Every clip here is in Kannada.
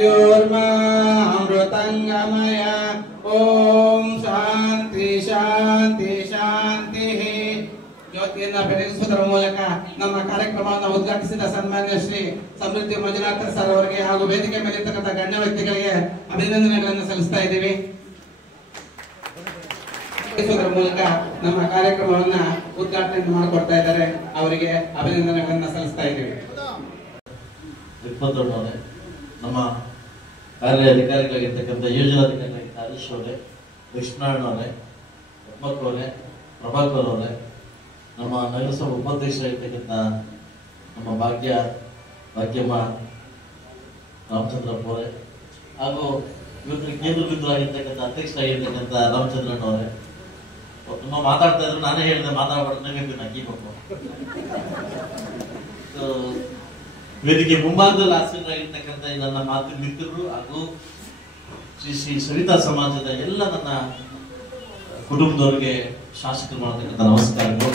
ಮೃತ್ಯೋರ್ಮಾಮೃತಂಗಮಯ ಓಂ ಶಾಂತಿ ಶಾಂತಿ ಶಾಂತಿ. ಜ್ಯೋತಿಯನ್ನ ಬೆಳಗಿಸುವುದರ ಮೂಲಕ ನಮ್ಮ ಕಾರ್ಯಕ್ರಮವನ್ನು ಉದ್ಘಾಟಿಸಿದ ಸನ್ಮಾನ್ಯ ಶ್ರೀ ಸಮೃದ್ಧಿ ಮಂಜುನಾಥ ಸರ್ ಅವರಿಗೆ ಹಾಗೂ ವೇದಿಕೆ ಮೇಲೆ ಇರ್ತಕ್ಕಂಥ ಗಣ್ಯ ವ್ಯಕ್ತಿಗಳಿಗೆ ಅಭಿನಂದನೆಗಳನ್ನು ಸಲ್ಲಿಸ್ತಾ ಇದ್ದೀವಿ. ಮೂಲಕ ನಮ್ಮ ಕಾರ್ಯಕ್ರಮವನ್ನ ಉದ್ಘಾಟನೆ ಮಾಡಿಕೊಡ್ತಾ ಇದ್ದಾರೆ, ಅವರಿಗೆ ಅಭಿನಂದನೆಗಳನ್ನ ಸಲ್ಲಿಸ್ತಾ ಇದ್ದೀವಿ. ನಮ್ಮ ಕಾರ್ಯ ಅಧಿಕಾರಿಗಳಾಗಿರ್ತಕ್ಕಂಥ ಯೋಜನಾಧಿಕಾರಿಗಳಾಗಿದ್ದ ಹರೀಶ್ ಅವರೇ, ಲಕ್ಷ್ಮೀನಾರಾಯಣ ಅವರೇ, ಪದ್ಮಕ್ ಅವರೇ, ಪ್ರಭಾಕರ್ ಅವರೇ, ನಮ್ಮ ನಗರಸಭಾ ಉಪಾಧ್ಯಕ್ಷರಾಗಿರ್ತಕ್ಕಂಥ ನಮ್ಮ ಭಾಗ್ಯಮ್ಮ ರಾಮಚಂದ್ರಪ್ಪ ಅವರೇ, ಹಾಗೂ ಇವತ್ತು ಕೇಂದ್ರ ಬಿಂದುವಾಗಿರ್ತಕ್ಕಂಥ ಅಧ್ಯಕ್ಷರಾಗಿರ್ತಕ್ಕಂಥ ರಾಮಚಂದ್ರಣ್ಣ ಅವರೇ. ತುಂಬಾ ಮಾತಾಡ್ತಾ ಇದ್ರು, ನಾನೇ ಹೇಳಿದೆ ಮಾತಾಡ್ಬಾರ್ದು, ನಂಗೆ ಹಾಕಿಬೇಕು. ವೇದಿಕೆ ಮುಂಭಾಗದಲ್ಲಿ ಆಸೀನರಾಗಿರ್ತಕ್ಕಂಥ ನನ್ನ ಮಾತಿನ ಮಿತ್ರರು ಹಾಗೂ ಶ್ರೀ ಸವಿತಾ ಸಮಾಜದ ಎಲ್ಲ ನನ್ನ ಕುಟುಂಬದವರಿಗೆ ಶಾಸಕರು ಮಾಡತಕ್ಕಂಥ ನಮಸ್ಕಾರಗಳು.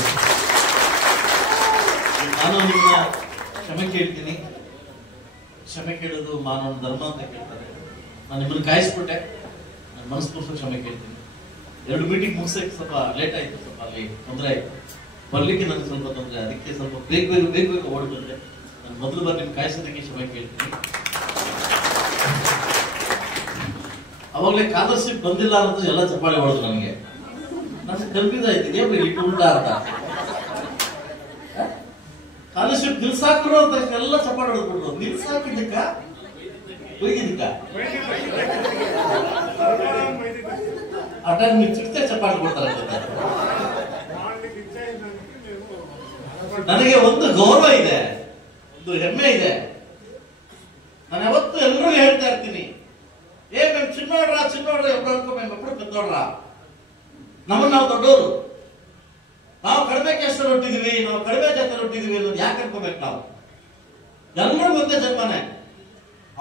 ನಾನು ನಿಮ್ಮನ್ನ ಕ್ಷಮೆ ಕೇಳ್ತೀನಿ. ಕ್ಷಮೆ ಕೇಳೋದು ಮಾನವನ ಧರ್ಮ ಅಂತ ಕೇಳ್ತಾರೆ. ನಾನು ನಿಮ್ಮನ್ನು ಕಾಯಿಸ್ಬಿಟ್ಟೆ, ನನ್ನ ಮನಸ್ಪೂರ್ವಕ ಕ್ಷಮೆ ಕೇಳ್ತೀನಿ. 2 ಮೀಟಿಂಗ್ ಮುಗಿಸಕ್ಕೆ ಸ್ವಲ್ಪ ಲೇಟ್ ಆಯ್ತು, ಸ್ವಲ್ಪ ಅಲ್ಲಿ ತೊಂದರೆ ಆಯ್ತು, ಬರ್ಲಿಕ್ಕೆ ನನಗೆ ಸ್ವಲ್ಪ ತೊಂದರೆ, ಅದಕ್ಕೆ ಸ್ವಲ್ಪ ಬೇಗ ಓಡಿ ಬಂದ್ರೆ. ನಾನು ಮೊದಲು ಬಾರಿ ನಿಮ್ಗೆ ಕಾಯಿಸೋದಕ್ಕೆ ಕ್ಷಮೆ ಕೇಳ್ತೀನಿ. ಅವಾಗಲೇ ಸ್ಕಾಲರ್ಶಿಪ್ ಬಂದಿಲ್ಲ ಅಂತ ಎಲ್ಲ ಚಪ್ಪಾಳೆ ಹೊಡೆದ್ರು ನನಗೆ. ನಾನು ಕಲ್ಪಿದ ಇದ್ದೀನಿ ಇಟ್ಟು ಉಲ್ಟಾ ಅಂತ. ಸ್ಕಾಲರ್ಶಿಪ್ ನಿಲ್ಸಾಕ್ರು ಅಂತ ಎಲ್ಲ ಚಪ್ಪಾಳೆ ಹೊಡೆದ್ಬಿಟ್ರು. ನಿಲ್ಸಾಕಿದ್ದಕ್ಕ ಬೈದಿದ್ದಕ್ಕ ಅಟೆಂಡ್ ಚಿಕ್ತೆ ಚಪ್ಪಾಳೆ ಕೊಡ್ತಾರೆ. ನನಗೆ ಒಂದು ಗೌರವ ಇದೆ, ಒಂದು ಹೆಮ್ಮೆ ಇದೆ. ನಾನು ಯಾವತ್ತು ಎಲ್ಲರೂ ಹೇಳ್ತಾ ಇರ್ತೀನಿ, ಮೇಮ್ ಚಿನ್ನೋಡ್ರ ಎప్పుడు పెద్దోಡ್ರ, ನಮ್ಮನ್ನ ನಾವು ದೊಡ್ಡವರು, ನಾವು ಕಡಿಮೆ ಕೆಲಸ ಹೊಟ್ಟಿದೀವಿ, ನಾವು ಕಡಿಮೆ ಜಾತಿ ಹೊಟ್ಟಿದೀವಿ ಅನ್ನೋದು ಯಾಕೆ ಅನ್ಕೋಬೇಕು? ನಾವು ಎಲ್ಲರಿಗೂ ಒಂದೇ ಜನ್ಮನೇ,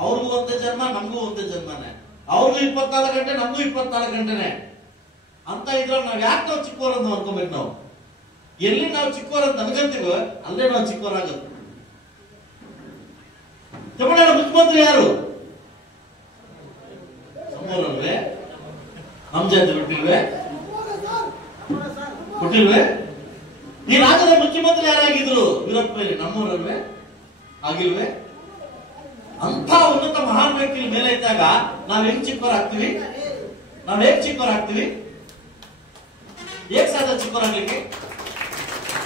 ಅವ್ರಿಗೂ ಒಂದೇ ಜನ್ಮ, ನಮಗೂ ಒಂದೇ ಜನ್ಮನೇ. ಅವ್ರಿಗೂ 24 ಗಂಟೆ, ನಮಗೂ 24 ಗಂಟೆನೆ ಅಂತ ಇದ್ರಲ್ಲಿ ನಾವ್ ಯಾಕೆ ನಾವು ಚಿಕ್ಕವರನ್ನು ಅನ್ಕೋಬೇಕು? ನಾವು ಎಲ್ಲಿ ನಾವು ಚಿಕ್ಕವರಂತ ಅನ್ಕೊಂತೀವೋ ಅಲ್ಲೇ ನಾವು ಚಿಕ್ಕವರಾಗುತ್ತೆ. ತಮಿಳುನಾಡು ಮುಖ್ಯಮಂತ್ರಿ ಯಾರು? ನಮ್ಮೂರಲ್ವೇ? ನಮ್ಮ ಜಾತಿ ಕೊಟ್ಟಿಲ್ವೇ? ಈ ರಾಜ್ಯದ ಮುಖ್ಯಮಂತ್ರಿ ಯಾರಾಗಿದ್ರು? ವೀರಪ್ಪ ಮೊಯ್ಲಿ ನಮ್ಮೂರಲ್ವೇ? ಆಗಿಲ್ವೇ? ಅಂತ ಉನ್ನತ ಮಹಾನ್ ವ್ಯಕ್ತಿ ಮೇಲೆ ಇದ್ದಾಗ ನಾವ್ ಹೆಂಗ್ ಚಿಕ್ಕವರಾಗ್ತೀವಿ? ಹೇಗ್ ಸಾಧ್ಯ ಚಿಕ್ಕವರಾಗ್ಲಿಕ್ಕೆ?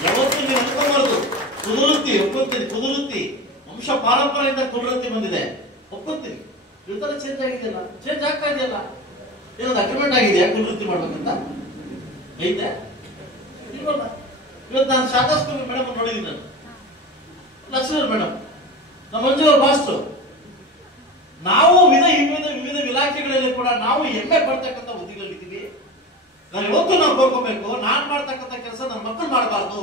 ಯಾವತ್ತೂ ನೀವು ಅನ್ಕೋಬಾರ್ದು. ಕುದುರುತ್ತಿ ವಂಶ ಪಾರಂಪರೆಯಿಂದ ಕುದುರುತ್ತಿ ಬಂದಿದೆ, ಒಪ್ಕೊಂತೀನಿ. ಇವತ್ತೆಲ್ಲ ಚೇಂಜ್ ಆಗಿದೆಯಲ್ಲ, ಚೇಂಜ್ ಆಗ್ತಾ ಇದೆಯಲ್ಲ. ಏನಾದ್ರು ಅಗ್ರಿಮೆಂಟ್ ಆಗಿದೆಯಾ ಕುದುರುತ್ತಿ ಮಾಡ್ಬೇಕಂತ? ಐತೆ ಇಲ್ವಲ್ಲ. ಇವತ್ತು ನಾನು ಶಾರದಾ ಸ್ಕೂಲ್ ಮೇಡಮ್ ನೋಡಿದ್ದೀನಿ, ನಾನು ಲಕ್ಷ್ಮೀರ್ ಮೇಡಮ್, ನಮ್ಮ ಮಂಜುವರ್ ಮಾಸ್ಟರ್. ನಾವು ವಿವಿಧ ಇಲಾಖೆಗಳಲ್ಲಿ ಕೂಡ ನಾವು ಹೆಮ್ಮೆ ಪಡ್ತಕ್ಕಂಥ ಹುದ್ದೆಗಳಿದ್ದೀವಿ. ನಾನು ಇವತ್ತು ನಾವು ಕೋರ್ಕೋಬೇಕು, ನಾನ್ ಮಾಡ್ತಕ್ಕಂಥ ಕೆಲಸ ನನ್ನ ಮಕ್ಕಳು ಮಾಡಬಾರ್ದು,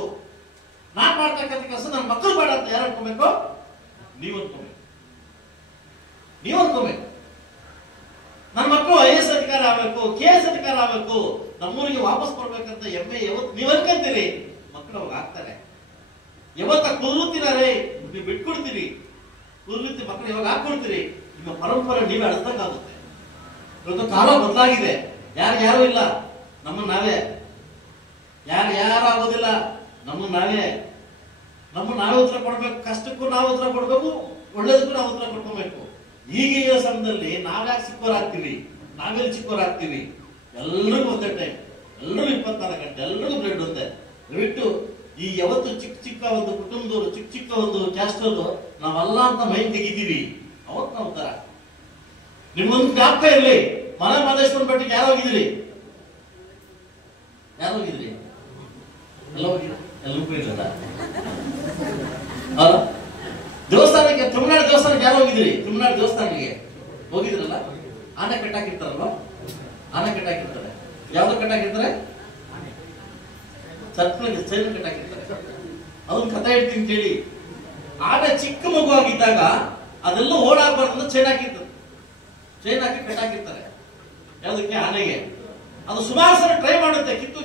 ನಾನ್ ಮಾಡ್ತಕ್ಕಂಥ ಕೆಲಸ ನನ್ನ ಮಕ್ಕಳು ಬೇಡ ಅಂತ ಯಾರು ಅನ್ಕೋಬೇಕು? ನೀವು ಅನ್ಕೋಬೇಕು. ನನ್ನ ಮಕ್ಕಳು IAS ಅಧಿಕಾರ ಆಗ್ಬೇಕು, KS ಅಧಿಕಾರ ಆಗ್ಬೇಕು, ನಮ್ಮೂರಿಗೆ ವಾಪಸ್ ಬರ್ಬೇಕಂತ ಹೆಮ್ಮೆ ಯಾವತ್ತು ನೀವು ಅನ್ಕೊಂತೀರಿ, ಮಕ್ಕಳು ಅವಾಗ ಆಗ್ತಾರೆ. ಯಾವತ್ತ ಕುದುರುತ್ತೀರೇ ನೀವು ಬಿಟ್ಕೊಡ್ತೀರಿ, ಕುದುರುತ್ತಿ ಮಕ್ಕಳು ಯಾವಾಗ ಹಾಕೊಡ್ತೀರಿ, ನಿಮ್ಮ ಪರಂಪರೆ ನೀವೇ ಅಳಿಸ್ದಂಗಾಗುತ್ತೆ. ಇವತ್ತು ಕಾಲ ಬದಲಾಗಿದೆ, ಯಾರು ಇಲ್ಲ, ನಮ್ಮನ್ನ ನಾವೇ. ಯಾರು ಆಗೋದಿಲ್ಲ, ನಮ್ಮನ್ನ ನಾವೇ ಉತ್ತರ ಕೊಡ್ಬೇಕು. ಕಷ್ಟಕ್ಕೂ ನಾವು ಉತ್ತರ ಕೊಡ್ಬೇಕು, ಒಳ್ಳೇದಕ್ಕೂ ನಾವು ಉತ್ತರ ಕೊಡ್ಕೋಬೇಕು. ಈಗಿನ ಸಮಯದಲ್ಲಿ ನಾವ್ಯಾಕೆ ನಾವೆಲ್ಲಿ ಚಿಕ್ಕವರಾಗ್ತೀವಿ? ಎಲ್ರಿಗೂ ಒಂದೇ ಟೈಮ್, ಎಲ್ರಿಗೂ 24 ಗಂಟೆ, ಎಲ್ರಿಗೂ ಬ್ಲಡ್ ಒಂದೇ. ದಯವಿಟ್ಟು ಈ ಯಾವತ್ತು ಚಿಕ್ಕ ಒಂದು ಕುಟುಂಬದವರು, ಚಿಕ್ಕ ಒಂದು ಕ್ಯಾಸ್ಟರು ನಾವಲ್ಲ ಅಂತ ಮೈಂಡ್ ತೆಗಿತೀವಿ, ಅವತ್ತು ನಾವು ಉತ್ತರ. ನಿಮ್ಗೊಂದು ಜ್ಞಾಪಕ ಇರಲಿ, ಮಲೆ ಮಹದೇಶ್ವರ ಬೆಟ್ಟಕ್ಕೆ ಯಾರು ಹೋಗಿದ್ರಿ? ಎಲ್ಲ ಹೋಗಿಲ್ಲ. ದೇವಸ್ಥಾನಕ್ಕೆ, ತಮಿಳುನಾಡು ದೇವಸ್ಥಾನಕ್ಕೆ ಯಾರು ಹೋಗಿದ್ರಿ? ತಮಿಳುನಾಡು ದೇವಸ್ಥಾನಕ್ಕೆ ಹೋಗಿದ್ರಲ್ಲ? ಆನೆ ಕಟ್ಟಾಕಿರ್ತಾರಲ್ವ? ಆನೆ ಕಟ್ಟಾಕಿರ್ತಾರೆ. ಯಾವ್ದು ಕಟ್ಟಾಕಿರ್ತಾರೆ? ಚರ್ಚ್ನಲ್ಲಿ ಚೈನ್ ಕಟ್ಟಾಕಿರ್ತಾರೆ. ಅದನ್ನ ಕಥೆ ಹೇಳ್ತೀನಿ ಕೇಳಿ. ಆನೆ ಚಿಕ್ಕ ಮಗು ಆಗಿದ್ದಾಗ ಅದೆಲ್ಲ ಓಡಾಗಬಾರ್ದು ಚೈನ್ ಹಾಕಿರ್ತದೆ, ಚೈನ್ ಹಾಕಿ ಕಟ್ಟಾಕಿರ್ತಾರೆ. ಯಾವ್ದಕ್ಕೆ? ಆನೆಗೆ. ಅದು ಸುಮಾರು ಸಲ ಟ್ರೈ ಮಾಡುತ್ತೆ, ಕಿತ್ತು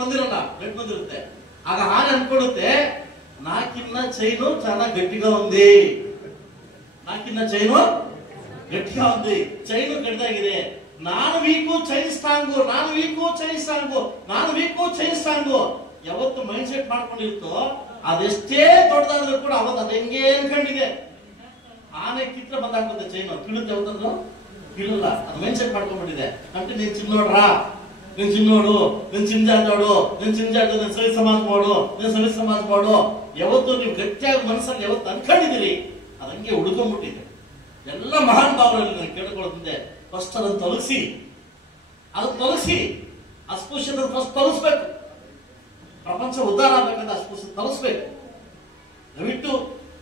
ಬಂದಿರಲ್ಲ, ಬೆಟ್ ಬಂದಿರುತ್ತೆ. ಆಗ ಆನೆ ಅನ್ಕೊಳ್ಳುತ್ತೆ, ನಾಕಿನ್ನ ಚೈನು చాలా గట్టిగా ఉంది, నాకిన్న చైను ಗಟ್ಟಿగా ఉంది, ಚೈನ್ ಕಡ್ದಾಗಿದೆ. ನಾನು ವೀಕು ಚೈನ್ ಸ್ಟ್ರಾಂಗು, ನಾನು ವೀಕು ಚೈನ್ ಸ್ಟ್ರಾಂಗು, ನಾನು ವೀಕು ಚೈನ್ ಸ್ಟ್ರಾಂಗು ಯಾವತ್ತು ಮೈಂಡ್ ಸೆಟ್ ಮಾಡ್ಕೊಂಡಿರುತ್ತೋ ಅದೆಷ್ಟೇ ದೊಡ್ಡದಾದ್ರೂ ಕೂಡ ಅವತ್ತು ಅದು ಹೆಂಗೆ ಅನ್ಕೊಂಡಿದೆ. ಆನೆ ಕಿತ್ರ ಬಂದಾಗ್ತದೆ ಚೈನ್, ಕೀಳುತ್ತೆ ಯಾವತ್ತಾದ್ರು ಕೀಳಲ್ಲ, ಅದು ಮೈಂಡ್ ಸೆಟ್ ಮಾಡ್ಕೊಂಡ್ಬಿಟ್ಟಿದೆ. అంటే నేను చిన్నోడ్రా, నేను చిన్నోడు, నేను ಚಿಂಜಾಡೋಡು, నేను ಚಿಂಜಾಡ, నేను ಸವಿ ಸಮಾಜ ಮಾಡು, నేను ಸವಿ ಸಮಾಜ ಮಾಡು ಯಾವತ್ತು ನೀವು ಗಟ್ಟಿಯಾಗಿ ಮನಸ್ಸಲ್ಲಿ ಯಾವತ್ತು ಅನ್ಕೊಂಡಿದ್ದೀರಿ ಅದಂಗೆ ಉಳ್ಕೊಂಡ್ಬಿಟ್ಟಿದೆ. ಎಲ್ಲ ಮಹಾನ್ ಭಾವರಲ್ಲಿ ನಾನು ಕೇಳ್ಕೊಳ್ತಿದ್ದೆ, ಫಸ್ಟ್ ಅದನ್ನು ತೊಲಗಿಸಿ, ಅಸ್ಪೃಶ್ಯತೆ ಫಸ್ಟ್ ತೊಲಗಿಸ್ಬೇಕು. ಪ್ರಪಂಚ ಉದ್ಧಾರ ಆಗ್ಬೇಕಂದ್ರೆ ಅಸ್ಪೃಶ್ಯತೆ ತೊಲಗಿಸ್ಬೇಕು. ದಯವಿಟ್ಟು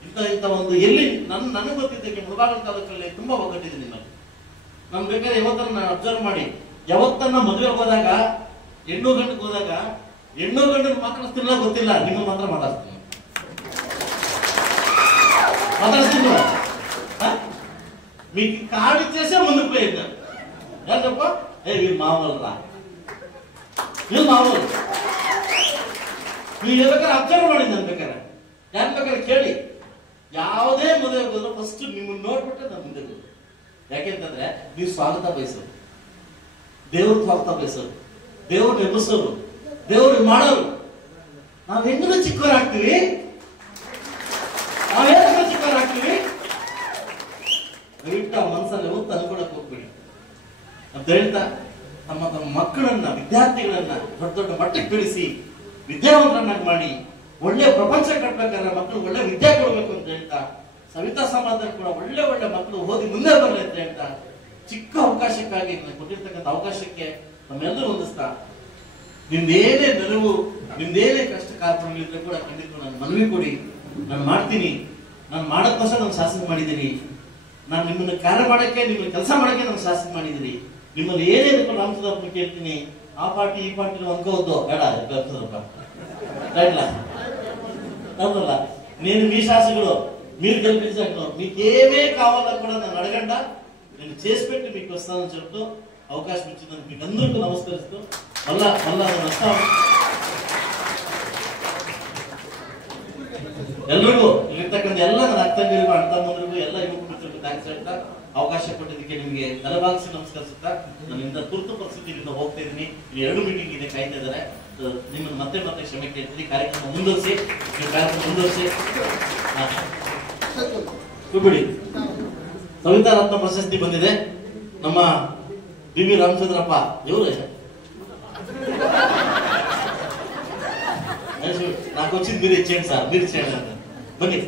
ಇಂಥ ಒಂದು ಎಲ್ಲಿ ನನಗೆ ಗೊತ್ತಿದ್ದಕ್ಕೆ ಮುಳಬಾಗಿಲು ತಾಲೂಕಲ್ಲಿ ತುಂಬಾ ಒಗ್ಗಟ್ಟಿದೆ ನಿಮ್ಮಲ್ಲಿ. ನಮ್ ಬೇಕಾದ್ರೆ ಯಾವತ್ತನ್ನ ಅಬ್ಸರ್ವ್ ಮಾಡಿ, ಯಾವತ್ತನ್ನ ಮದುವೆಗೆ ಹೋದಾಗ ಹೆಣ್ಣು ಗಂಡಿಗೆ ಹೋದಾಗ ಹೆಣ್ಣು ಗಂಡಿಗೆ ಮಾತಾಡ್ತಿಲ್ಲ ಗೊತ್ತಿಲ್ಲ, ನಿಮ್ಮ ಮಾತ್ರ ಮಾತಾಡ್ತೀನಿ. మీకు కార్డు ఇచ్చేసే ముందుకు పోయింది. ఏం చెప్ప వీళ్ళు మామూలు రా, వీళ్ళు మామూలు. ನೀವು ಬೇಕಾದ್ರೆ ಅಬ್ಸರ್ವ್ ಮಾಡಿದ್ದೆ ಬೇಕಾದ್ರೆ ಯಾರು ಬೇಕಾದ್ರೆ ಕೇಳಿ. ಯಾವುದೇ ಮದುವೆಗೆ ಹೋದ್ರು ಫಸ್ಟ್ ನಿಮ್ಮನ್ನು ನೋಡ್ಬಿಟ್ಟೆ ನಾನು ಮುಂದೆ ಹೋದ್ರು. ಯಾಕೆಂತಂದ್ರೆ ನೀವು ಸ್ವಾಗತ ಬಯಸೋರು, ದೇವ್ರ ಸ್ವಾಗತ ಬಯಸೋರು, ದೇವ್ರ ಎಬ್ಬಿಸೋರು, ದೇವ್ರು ಮಾಡೋರು. ನಾವ್ ಹೆಂಗನ ಚಿಕ್ಕವರಾಗ್ತೀವಿ, ದಯವಿಟ್ಟು ಆ ಮನಸ್ಸಲ್ಲಿ ಯಾವತ್ತು ಅನ್ಕೊಳಕ್ ಹೋಗ್ಬೇಡಿ ಅಂತ ಹೇಳ್ತಾ, ತಮ್ಮ ಮಕ್ಕಳನ್ನ ವಿದ್ಯಾರ್ಥಿಗಳನ್ನ ದೊಡ್ಡ ದೊಡ್ಡ ಮಟ್ಟಕ್ಕೆ ಬೆಳೆಸಿ ವಿದ್ಯಾವಂತರನ್ನಾಗಿ ಮಾಡಿ ಒಳ್ಳೆ ಪ್ರಪಂಚ ಕಟ್ಬೇಕಾದ್ರೆ ಮಕ್ಕಳು ಒಳ್ಳೆ ವಿದ್ಯೆ ಕೊಡ್ಬೇಕು ಅಂತ ಹೇಳ್ತಾ, ಸವಿತಾ ಸಮಾಜದಲ್ಲಿ ಕೂಡ ಒಳ್ಳೆ ಒಳ್ಳೆ ಮಕ್ಕಳು ಓದಿ ಮುಂದೆ ಬರಲಿ ಅಂತ ಹೇಳ್ತಾ, ಚಿಕ್ಕ ಅವಕಾಶಕ್ಕಾಗಿ ಕೊಟ್ಟಿರ್ತಕ್ಕಂಥ ಅವಕಾಶಕ್ಕೆ ನಮ್ಮೆಲ್ಲರೂ ಹೊಂದಿಸ್ತಾ, ನಿಮ್ದೇನೇ ನೆರವು, ನಿಮ್ದೇನೇ ಕಷ್ಟ ಕಾರ್ಯಕ್ರಮಗಳಿದ್ರೆ ಕೂಡ ಖಂಡಿತ ನಾನು ಮನವಿ ಕೊಡಿ. ನಾನು ಮಾಡ್ತೀನಿ, ನಾನು ಮಾಡೋಕ್ಕೋಸ್ಕರ ನಾನು ಶಾಸನ ಮಾಡಿದ್ದೀನಿ. ನಾನು ನಿಮ್ಮನ್ನ ಕಾರ್ಯ ಮಾಡಕ್ಕೆ, ನಿಮ್ಮನ್ನ ಕೆಲಸ ಮಾಡಕ್ಕೆ ನಾನು ಶಾಸನ ಮಾಡಿದ್ದೀನಿ. ನಿಮ್ಮಲ್ಲಿ ಏನೇ ಇರ್ಕೊಂಡು ರಾಮಚಂದ್ರಪ್ಪ ಕೇಳ್ತೀನಿ, ಆ ಪಾರ್ಟಿ ಈ ಪಾರ್ಟಿ ಅನ್ಕೋದು ಬೇಡ, అవునಲ್ಲ నేను మీ శాసకుడు, మీరు గెలిపించాను, మీకేమే కావాలో కూడా నన్ను అడగండా, నేను చేసి పెట్టి మీకు వస్తానని చెప్తూ అవకాశం ఇచ్చినందుకు మీకు అందరికీ నమస్కరిస్తూ మళ్ళా నేను వస్తాను. ಎಲ್ರಿಗೂ ಇಲ್ಲಿರ್ತಕ್ಕಂಥ ಎಲ್ಲ ನನ್ನ ಅಕ್ಕಂದಿರಿಗೂ ಅಣ್ಣ ತಮ್ಮಂದಿರಿಗೂ ಎಲ್ಲ ಯುವಕ ಮಿತ್ರರಿಗೂ ಥ್ಯಾಂಕ್ಸ್ ಹೇಳ್ತಾ, ಅವಕಾಶ ಕೊಟ್ಟಿದ್ದಕ್ಕೆ ನಿಮಗೆ ತಲೆಬಾಗಿಸಿ ನಮಸ್ಕರಿಸುತ್ತಾ, ನಾನಿಂದ ತುರ್ತು ಪರಿಸ್ಥಿತಿಯಿಂದ ಹೋಗ್ತಾ ಇದ್ದೀನಿ. 2 ಮೀಟಿಂಗ್ ಇದೆ, ಕಾಯ್ತಾ ಇದ್ದಾರೆ. ನಿಮ್ಮನ್ನು ಮತ್ತೆ ಕ್ಷಮೆ ಕೇಳ್ತೀನಿ. ಕಾರ್ಯಕ್ರಮ ಮುಂದುವರಿಸಿ, ಬಿಡಿ. ಸವಿತಾ ರತ್ನ ಪ್ರಶಸ್ತಿ ಬಂದಿದೆ ನಮ್ಮ ಡಿ.ವಿ. ರಾಮಚಂದ್ರಪ್ಪ ಇವರು. నాకు వచ్చింది మీరు ఇచ్చేయండి సార్, మీరు ఇచ్చేయండి. బన్నీ